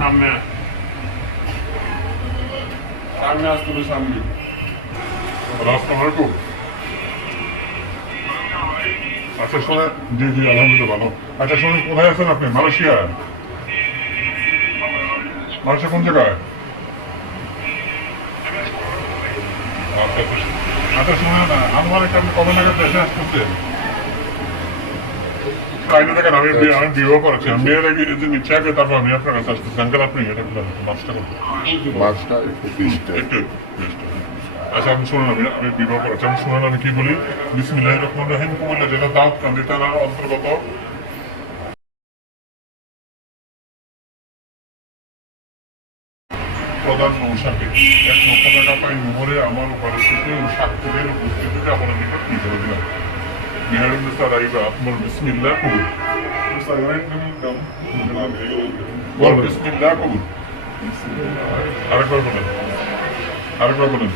সামনে সামনে আসতে হবে সামনে। আসসালামু আচ্ছা শোনেন, জি জি আলহামদুলিল্লাহ ভালো। আচ্ছা শোনেন, কোথায় আছেন আপনি? মালয়েশিয়া? মালয়েশিয়া কোন জায়গায়? আচ্ছা আচ্ছা শোনেন, আনুমানিক আপনি কবে নাগাদ দেশে আসতেছেন? আইনে দেখেন, আমি বিবাহ করেছি, আমি মেয়ের যে ইচ্ছা আছে তারপর আমি আপনার কাছে আসতেছি। আঙ্কেল আপনি এটা মাছটা করতে একটু আচ্ছা আপনি শুনুন, আমি বিবাহ করেছি, আমি শুনুন আমি কি বলি। বিসমিল্লাহির রহমানির রহিম। কুমিল্লা জেলা দাউদকান্দি থানার অন্তর্গত প্রধান নৌসাকে 1,00,000 টাকা পাই মোহরে আমার উপস্থিতি ও সাক্ষীদের উপস্থিতিতে আপনার নিকট কি করে দিলাম। মেহরুন্নেসা রাইবা আপনার বিসমিল্লাহ কবুল। বিসমিল্লাহ কবুল। আরেকবার বলেন, আরেকবার বলেন।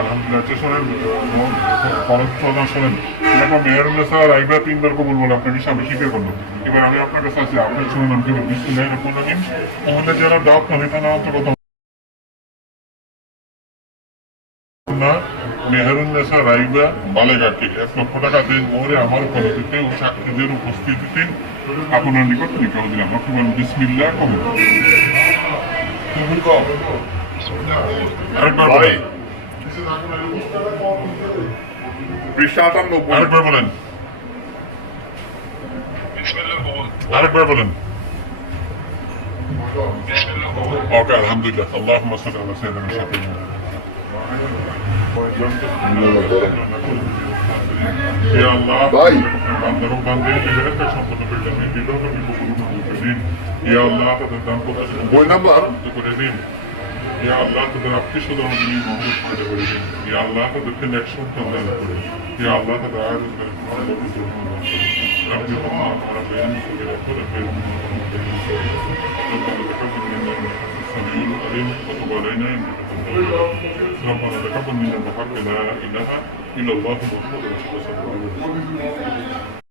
আলহামদুলিল্লাহ। শোনেন খরচ প্রদান শোনেন, এখন মেহরুন্নেসা রাইবা 3বার কবুল বলে আপনাকে সামনে স্বীকার করলো। এবার আমি আপনার কাছে আছি, আপনার শুনুন আমি কি বিসমিল্লাহির রহমানির রহিম। কুমিল্লা জেলার দাউদকান্দি থানা অন্তর্গত মেহরুন্নেসা রাইবা বালেগাকে 1,00,000 টাকা দেন মোহরে আমার উপস্থিতিতে ও সাক্ষীদের উপস্থিতিতে আপনার নিকট নিকাহ দিলাম। আপনি বলেন বিসমিল্লাহ কবুল। আরেকবার বলেন, আরেকবার বলেন, আরেকবার বলেন। ওকে আলহামদুলিল্লাহ। আল্লাহুম্মা সাল্লি আলা সাইয়্যিদিনা মুহাম্মাদ। Ya Allah, বান্দার বান্দির বিবেককে সম্পন্ন করে দিন, বিবেক বিবেক করে দিন। Ya Allah, তাদের দান করতে বই নাম্বার করে দিন। Ya Allah, তাদের আত্মীয় স্বজন যিনি মহব্বত করে করে দিন। Ya Allah, তাদেরকে নেক সন্তান দান করুন। Ya Allah, তাদের আয়ের আপনি আমরা বেয়ান করে রাখুন। السميع العليم وتب علينا انك انت التواب الرحيم. ربنا تقبل منا بحق لا اله الا الله محمد رسول الله صلى الله عليه وسلم.